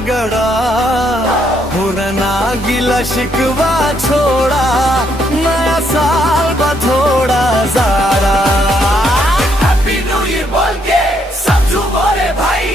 गड़ा, पुराना गिला शिकवा छोड़ा, नया साल बथोड़ा सारा। हैप्पी न्यू ईयर बोल के सब बोले भाई।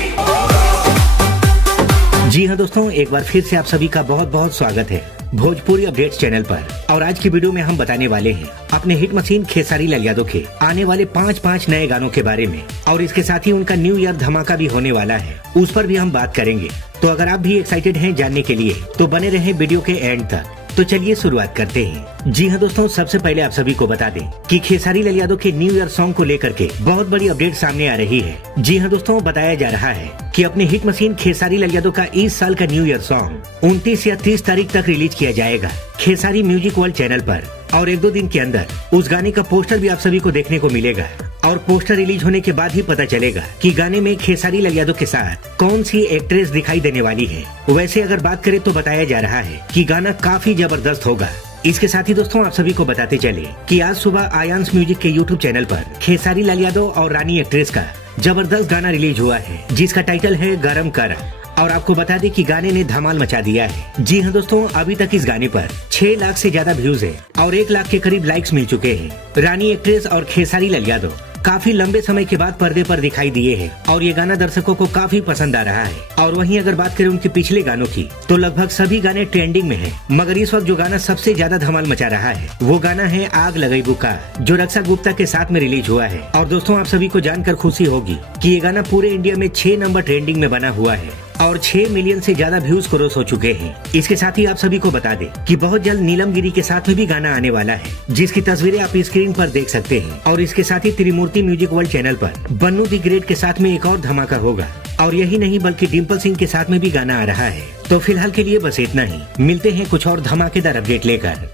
जी हाँ दोस्तों, एक बार फिर से आप सभी का बहुत बहुत स्वागत है भोजपुरी अपडेट्स चैनल पर। और आज की वीडियो में हम बताने वाले हैं अपने हिट मशीन खेसारी लाल यादव के आने वाले 5 नए गानों के बारे में, और इसके साथ ही उनका न्यू ईयर धमाका भी होने वाला है, उस पर भी हम बात करेंगे। तो अगर आप भी एक्साइटेड हैं जानने के लिए तो बने रहें वीडियो के एंड तक। तो चलिए शुरुआत करते हैं। जी हाँ दोस्तों, सबसे पहले आप सभी को बता दें कि खेसारी लाल यादव के न्यू ईयर सॉन्ग को लेकर के बहुत बड़ी अपडेट सामने आ रही है। जी हाँ दोस्तों, बताया जा रहा है कि अपने हिट मशीन खेसारी लाल यादव का इस साल का न्यू ईयर सॉन्ग 29 या 30 तारीख तक रिलीज किया जाएगा खेसारी म्यूजिक वर्ल्ड चैनल पर। और 1-2 दिन के अंदर उस गाने का पोस्टर भी आप सभी को देखने को मिलेगा। और पोस्टर रिलीज होने के बाद ही पता चलेगा कि गाने में खेसारी लाल यादव के साथ कौन सी एक्ट्रेस दिखाई देने वाली है। वैसे अगर बात करें तो बताया जा रहा है कि गाना काफी जबरदस्त होगा। इसके साथ ही दोस्तों आप सभी को बताते चले कि आज सुबह आयांस म्यूजिक के यूट्यूब चैनल पर खेसारी लाल यादव और रानी एक्ट्रेस का जबरदस्त गाना रिलीज हुआ है, जिसका टाइटल है गरम कर। और आपको बता दें कि गाने ने धमाल मचा दिया है। जी हाँ दोस्तों, अभी तक इस गाने पर 6 लाख से ज्यादा व्यूज है और 1 लाख के करीब लाइक्स मिल चुके हैं। रानी एक्ट्रेस और खेसारी लाल यादव काफी लंबे समय के बाद पर्दे पर दिखाई दिए हैं और ये गाना दर्शकों को काफी पसंद आ रहा है। और वहीं अगर बात करें उनके पिछले गानों की तो लगभग सभी गाने ट्रेंडिंग में हैं। मगर इस वक्त जो गाना सबसे ज्यादा धमाल मचा रहा है वो गाना है आग लगाई बुका, जो रक्षा गुप्ता के साथ में रिलीज हुआ है। और दोस्तों आप सभी को जानकर खुशी होगी कि ये गाना पूरे इंडिया में 6 नंबर ट्रेंडिंग में बना हुआ है और 6 मिलियन से ज्यादा व्यूज क्रॉस हो चुके हैं। इसके साथ ही आप सभी को बता दें कि बहुत जल्द नीलम गिरी के साथ में भी गाना आने वाला है, जिसकी तस्वीरें आप स्क्रीन पर देख सकते हैं। और इसके साथ ही त्रिमूर्ति म्यूजिक वर्ल्ड चैनल पर बन्नू दी ग्रेट के साथ में एक और धमाका होगा। और यही नहीं बल्कि डिम्पल सिंह के साथ में भी गाना आ रहा है। तो फिलहाल के लिए बस इतना ही, मिलते हैं कुछ और धमाकेदार अपडेट लेकर।